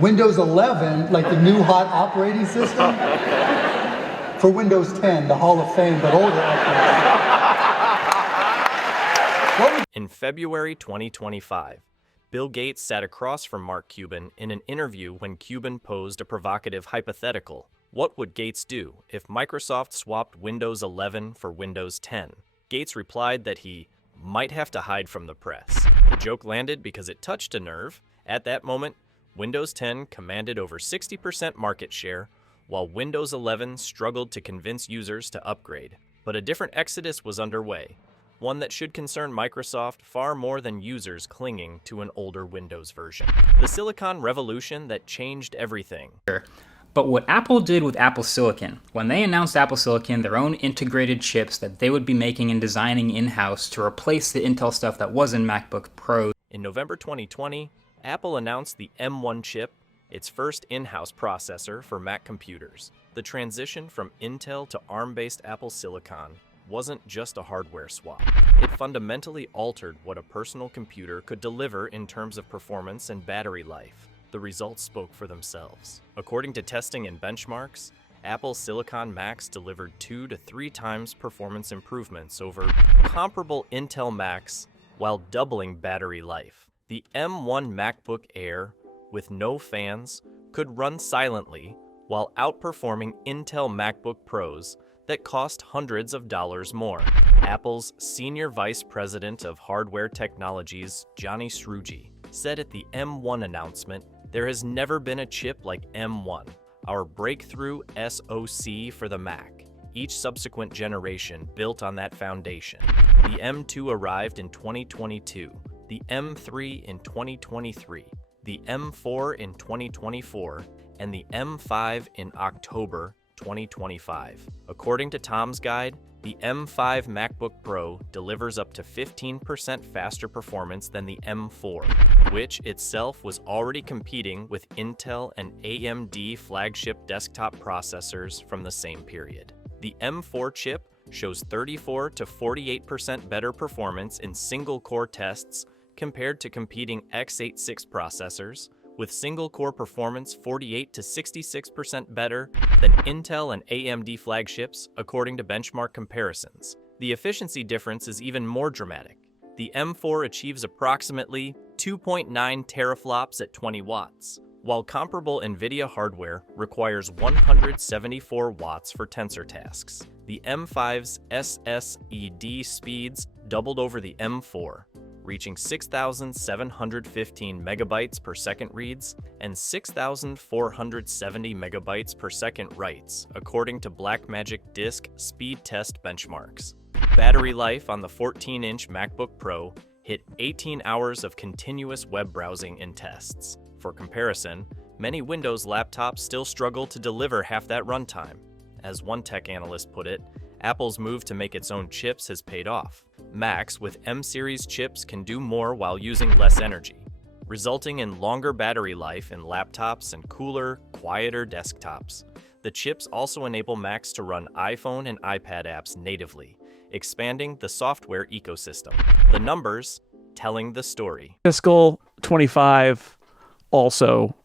Windows 11, like the new hot operating system, for Windows 10, the Hall of Fame, but older operating. In February 2025, Bill Gates sat across from Mark Cuban in an interview when Cuban posed a provocative hypothetical. What would Gates do if Microsoft swapped Windows 11 for Windows 10? Gates replied that he might have to hide from the press. The joke landed because it touched a nerve. At that moment, Windows 10 commanded over 60% market share, while Windows 11 struggled to convince users to upgrade. But a different exodus was underway, one that should concern Microsoft far more than users clinging to an older Windows version. The Silicon Revolution that changed everything. But what Apple did with Apple Silicon, when they announced Apple Silicon, their own integrated chips that they would be making and designing in-house to replace the Intel stuff that was in MacBook Pro. In November 2020, Apple announced the M1 chip, its first in-house processor for Mac computers. The transition from Intel to ARM-based Apple Silicon wasn't just a hardware swap. It fundamentally altered what a personal computer could deliver in terms of performance and battery life. The results spoke for themselves. According to testing and benchmarks, Apple Silicon Macs delivered 2 to 3 times performance improvements over comparable Intel Macs while doubling battery life. The M1 MacBook Air, with no fans, could run silently while outperforming Intel MacBook Pros that cost hundreds of dollars more. Apple's Senior Vice President of Hardware Technologies, Johnny Srouji, said at the M1 announcement, "There has never been a chip like M1, our breakthrough SoC for the Mac. Each subsequent generation built on that foundation. The M2 arrived in 2022, the M3 in 2023, the M4 in 2024, and the M5 in October 2025. According to Tom's Guide, the M5 MacBook Pro delivers up to 15% faster performance than the M4, which itself was already competing with Intel and AMD flagship desktop processors from the same period. The M4 chip shows 34 to 48% better performance in single-core tests compared to competing x86 processors, with single-core performance 48 to 66% better than Intel and AMD flagships, according to benchmark comparisons. The efficiency difference is even more dramatic. The M4 achieves approximately 2.9 teraflops at 20 watts, while comparable NVIDIA hardware requires 174 watts for tensor tasks. The M5's SSED speeds doubled over the M4, reaching 6,715 megabytes per second reads and 6,470 megabytes per second writes, according to Blackmagic Disk speed test benchmarks. Battery life on the 14-inch MacBook Pro hit 18 hours of continuous web browsing in tests. For comparison, many Windows laptops still struggle to deliver half that runtime. As one tech analyst put it, Apple's move to make its own chips has paid off. Macs with M-series chips can do more while using less energy, resulting in longer battery life in laptops and cooler, quieter desktops. The chips also enable Macs to run iPhone and iPad apps natively, expanding the software ecosystem. The numbers telling the story. Fiscal 25, also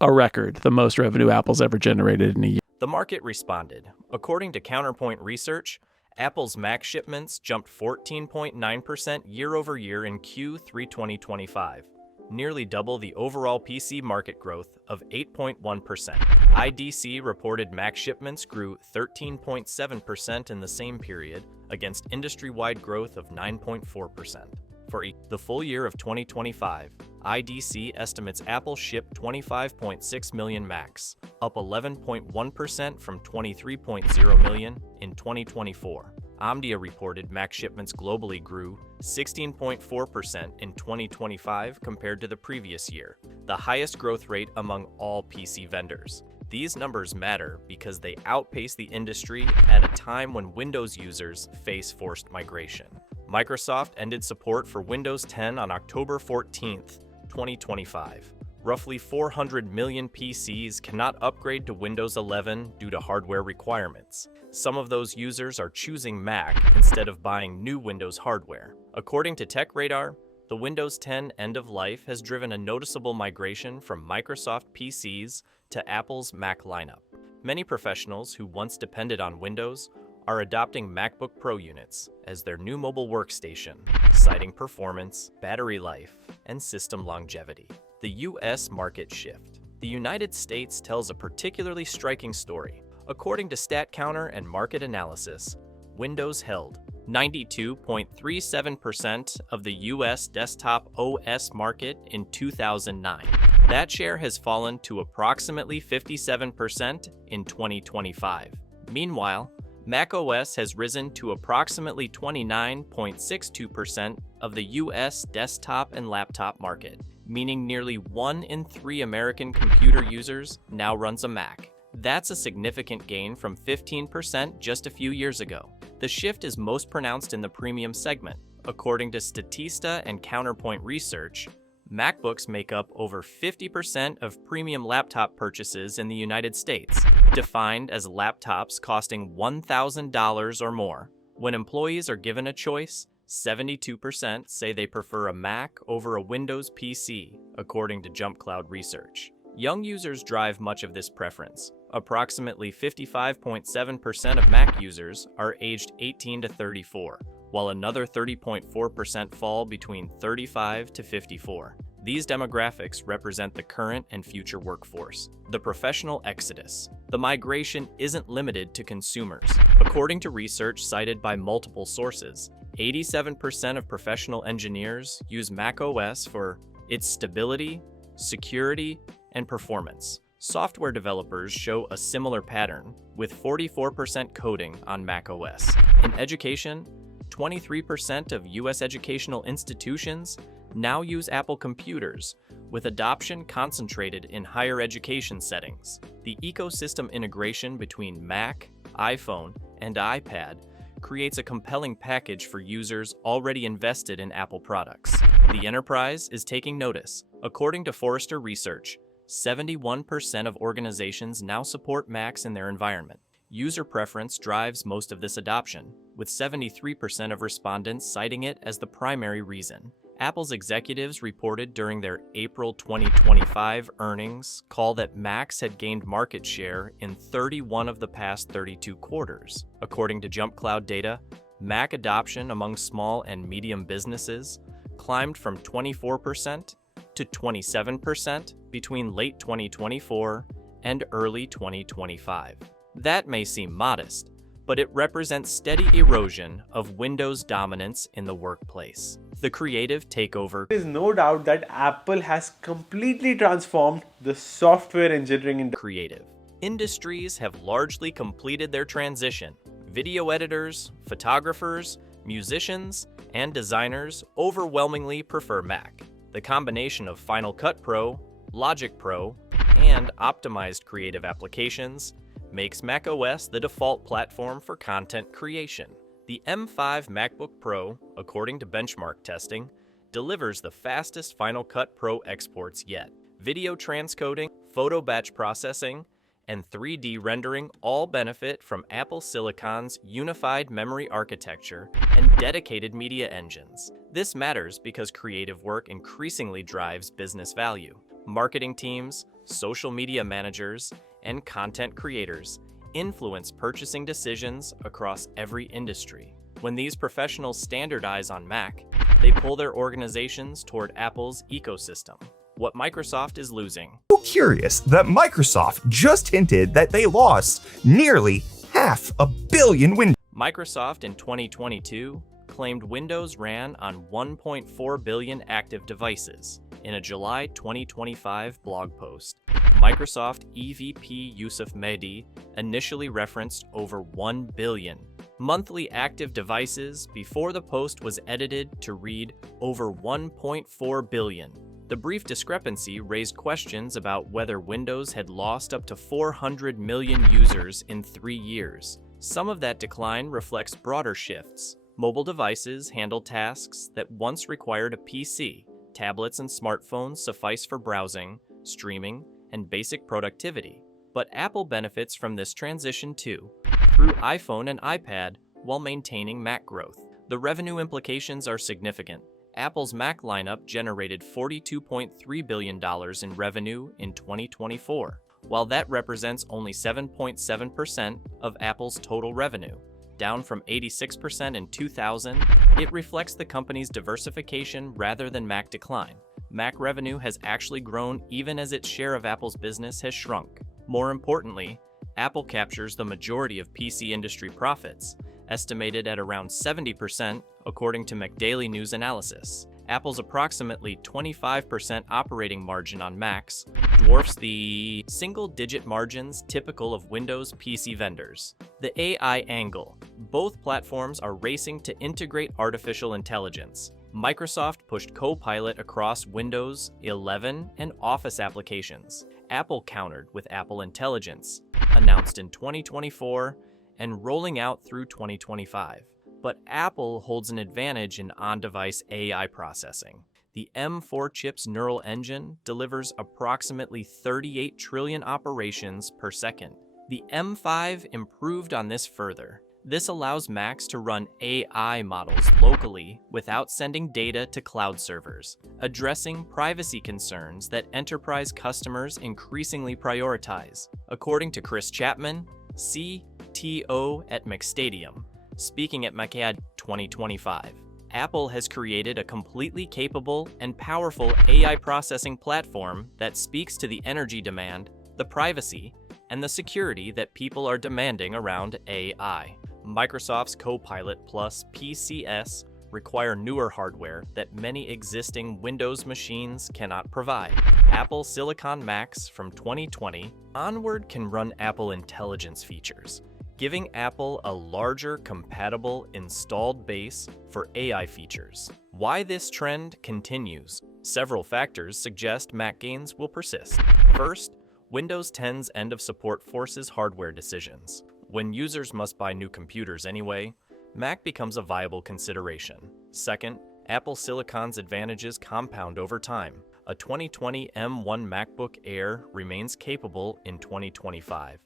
a record, the most revenue Apple's ever generated in a year. The market responded. According to Counterpoint Research, Apple's Mac shipments jumped 14.9% year over year in Q3 2025, nearly double the overall PC market growth of 8.1%. IDC reported Mac shipments grew 13.7% in the same period, against industry-wide growth of 9.4%. For the full year of 2025, IDC estimates Apple shipped 25.6 million Macs, up 11.1% from 23.0 million in 2024. Omdia reported Mac shipments globally grew 16.4% in 2025 compared to the previous year, the highest growth rate among all PC vendors. These numbers matter because they outpace the industry at a time when Windows users face forced migration. Microsoft ended support for Windows 10 on October 14th, 2025. Roughly 400 million PCs cannot upgrade to Windows 11 due to hardware requirements. Some of those users are choosing Mac instead of buying new Windows hardware. According to TechRadar, The Windows 10 end of life has driven a noticeable migration from Microsoft PCs to Apple's Mac lineup. Many professionals who once depended on Windows are adopting MacBook Pro units as their new mobile workstation, citing performance, battery life, and system longevity. The U.S. market shift. The United States tells a particularly striking story. According to StatCounter and market analysis, Windows held 92.37% of the U.S. desktop OS market in 2009. That share has fallen to approximately 57% in 2025. Meanwhile, macOS has risen to approximately 29.62% of the U.S. desktop and laptop market, meaning nearly 1 in 3 American computer users now runs a Mac. That's a significant gain from 15% just a few years ago. The shift is most pronounced in the premium segment. According to Statista and Counterpoint Research, MacBooks make up over 50% of premium laptop purchases in the United States, defined as laptops costing $1,000 or more. When employees are given a choice, 72% say they prefer a Mac over a Windows PC, according to JumpCloud Research. Young users drive much of this preference. Approximately 55.7% of Mac users are aged 18 to 34, while another 30.4% fall between 35 to 54. These demographics represent the current and future workforce. The professional exodus. The migration isn't limited to consumers. According to research cited by multiple sources, 87% of professional engineers use macOS for its stability, security, and performance. Software developers show a similar pattern, with 44% coding on macOS. In education, 23% of U.S. educational institutions now use Apple computers, with adoption concentrated in higher education settings. The ecosystem integration between Mac, iPhone, and iPad creates a compelling package for users already invested in Apple products. The enterprise is taking notice. According to Forrester Research, 71% of organizations now support Macs in their environment. User preference drives most of this adoption, with 73% of respondents citing it as the primary reason. Apple's executives reported during their April 2025 earnings call that Macs had gained market share in 31 of the past 32 quarters. According to JumpCloud data, Mac adoption among small and medium businesses climbed from 24% to 27% between late 2024 and early 2025. That may seem modest, but it represents steady erosion of Windows dominance in the workplace. The creative takeover. There is no doubt that Apple has completely transformed the software engineering industry. Creative. Industries have largely completed their transition. Video editors, photographers, musicians, and designers overwhelmingly prefer Mac. The combination of Final Cut Pro, Logic Pro, and optimized creative applications makes macOS the default platform for content creation. The M5 MacBook Pro, according to benchmark testing, delivers the fastest Final Cut Pro exports yet. Video transcoding, photo batch processing, and 3D rendering all benefit from Apple Silicon's unified memory architecture and dedicated media engines. This matters because creative work increasingly drives business value. Marketing teams, social media managers, and content creators influence purchasing decisions across every industry. When these professionals standardize on Mac, they pull their organizations toward Apple's ecosystem. What Microsoft is losing. So curious that Microsoft just hinted that they lost nearly $500 million Windows. Microsoft in 2022 claimed Windows ran on 1.4 billion active devices. In a July 2025 blog post, Microsoft EVP Yusuf Mehdi initially referenced over 1 billion monthly active devices before the post was edited to read over 1.4 billion. The brief discrepancy raised questions about whether Windows had lost up to 400 million users in 3 years. Some of that decline reflects broader shifts. Mobile devices handle tasks that once required a PC. Tablets and smartphones suffice for browsing, streaming, and basic productivity. But Apple benefits from this transition too, through iPhone and iPad, while maintaining Mac growth. The revenue implications are significant. Apple's Mac lineup generated $42.3 billion in revenue in 2024, while that represents only 7.7% of Apple's total revenue. Down from 86% in 2000, it reflects the company's diversification rather than Mac decline. Mac revenue has actually grown even as its share of Apple's business has shrunk. More importantly, Apple captures the majority of PC industry profits, estimated at around 70% according to McDaily News Analysis. Apple's approximately 25% operating margin on Macs dwarfs the single-digit margins typical of Windows PC vendors. The AI angle. Both platforms are racing to integrate artificial intelligence. Microsoft pushed Copilot across Windows 11 and Office applications. Apple countered with Apple Intelligence, announced in 2024 and rolling out through 2025. But Apple holds an advantage in on-device AI processing. The M4 chip's neural engine delivers approximately 38 trillion operations per second. The M5 improved on this further. This allows Macs to run AI models locally without sending data to cloud servers, addressing privacy concerns that enterprise customers increasingly prioritize. According to Chris Chapman, CTO at McStadium, speaking at McCAD 2025, Apple has created a completely capable and powerful AI processing platform that speaks to the energy demand, the privacy, and the security that people are demanding around AI. Microsoft's Copilot plus PCS require newer hardware that many existing Windows machines cannot provide. Apple Silicon Macs from 2020 onward can run Apple Intelligence features, giving Apple a larger compatible installed base for AI features. Why this trend continues? Several factors suggest Mac gains will persist. First, Windows 10's end of support forces hardware decisions. When users must buy new computers anyway, Mac becomes a viable consideration. Second, Apple Silicon's advantages compound over time. A 2020 M1 MacBook Air remains capable in 2025,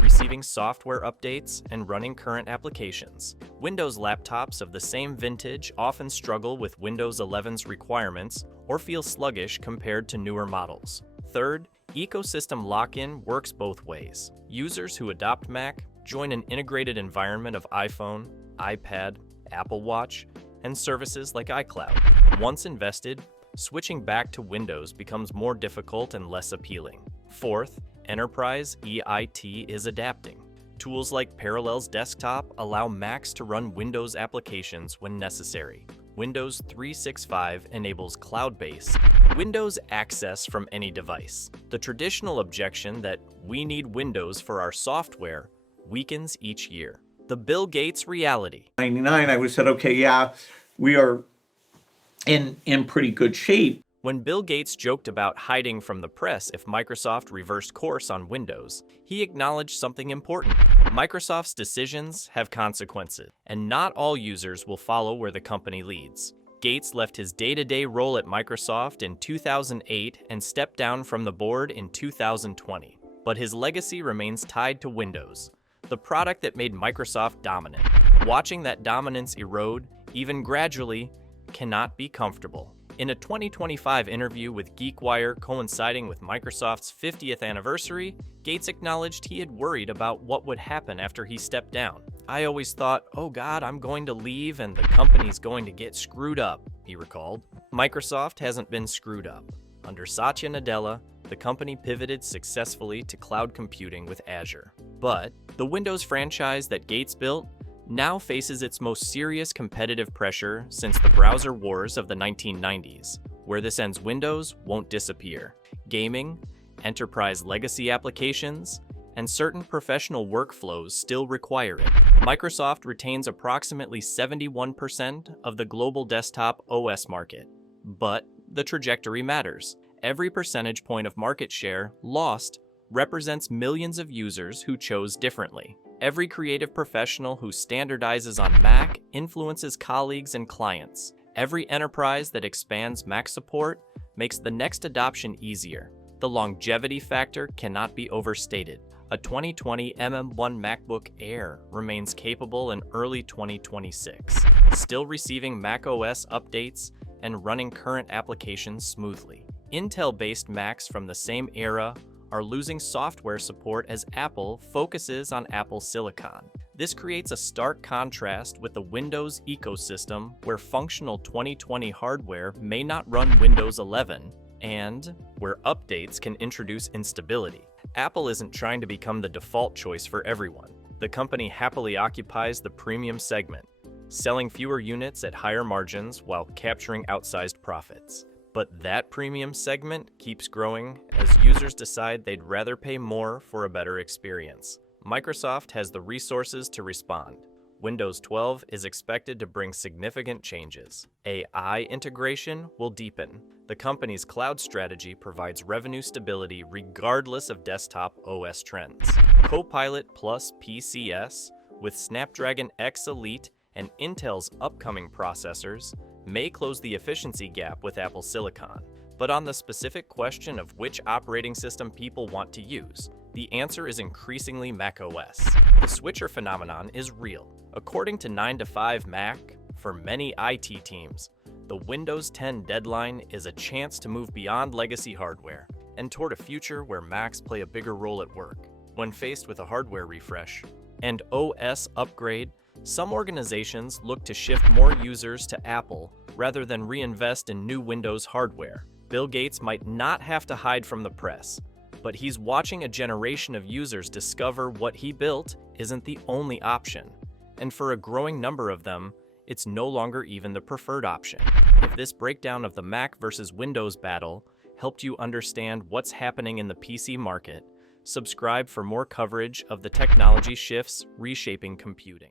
receiving software updates and running current applications. Windows laptops of the same vintage often struggle with Windows 11's requirements or feel sluggish compared to newer models. Third, ecosystem lock-in works both ways. Users who adopt Mac join an integrated environment of iPhone, iPad, Apple Watch, and services like iCloud. Once invested, switching back to Windows becomes more difficult and less appealing. Fourth, enterprise EIT is adapting. Tools like Parallels Desktop allow Macs to run Windows applications when necessary. Windows 365 enables cloud-based Windows access from any device. The traditional objection that we need Windows for our software weakens each year. The Bill Gates reality. 99, I would have said, okay, yeah, we are in pretty good shape. When Bill Gates joked about hiding from the press if Microsoft reversed course on Windows, he acknowledged something important. Microsoft's decisions have consequences, and not all users will follow where the company leads. Gates left his day-to-day role at Microsoft in 2008 and stepped down from the board in 2020. But his legacy remains tied to Windows, the product that made Microsoft dominant. Watching that dominance erode, even gradually, cannot be comfortable. In a 2025 interview with GeekWire coinciding with Microsoft's 50th anniversary, Gates acknowledged he had worried about what would happen after he stepped down. "I always thought, oh God, I'm going to leave and the company's going to get screwed up," he recalled. Microsoft hasn't been screwed up. Under Satya Nadella, the company pivoted successfully to cloud computing with Azure. But the Windows franchise that Gates built now faces its most serious competitive pressure since the browser wars of the 1990s. Where this ends, Windows won't disappear. Gaming, enterprise legacy applications, and certain professional workflows still require it. Microsoft retains approximately 71% of the global desktop OS market. But the trajectory matters. Every percentage point of market share lost represents millions of users who chose differently. Every creative professional who standardizes on Mac influences colleagues and clients. Every enterprise that expands Mac support makes the next adoption easier. The longevity factor cannot be overstated. A 2020 M1 MacBook Air remains capable in early 2026, still receiving macOS updates and running current applications smoothly. Intel-based Macs from the same era are losing software support as Apple focuses on Apple Silicon. This creates a stark contrast with the Windows ecosystem, where functional 2020 hardware may not run Windows 11, and where updates can introduce instability. Apple isn't trying to become the default choice for everyone. The company happily occupies the premium segment, selling fewer units at higher margins while capturing outsized profits. But that premium segment keeps growing as users decide they'd rather pay more for a better experience. Microsoft has the resources to respond. Windows 12 is expected to bring significant changes. AI integration will deepen. The company's cloud strategy provides revenue stability regardless of desktop OS trends. Copilot plus PCS with Snapdragon X Elite and Intel's upcoming processors may close the efficiency gap with Apple Silicon. But on the specific question of which operating system people want to use, the answer is increasingly macOS. The switcher phenomenon is real. According to 9to5Mac, for many IT teams, the Windows 10 deadline is a chance to move beyond legacy hardware and toward a future where Macs play a bigger role at work. When faced with a hardware refresh and OS upgrade, some organizations look to shift more users to Apple rather than reinvest in new Windows hardware. Bill Gates might not have to hide from the press, but he's watching a generation of users discover what he built isn't the only option. And for a growing number of them, it's no longer even the preferred option. If this breakdown of the Mac versus Windows battle helped you understand what's happening in the PC market, subscribe for more coverage of the technology shifts reshaping computing.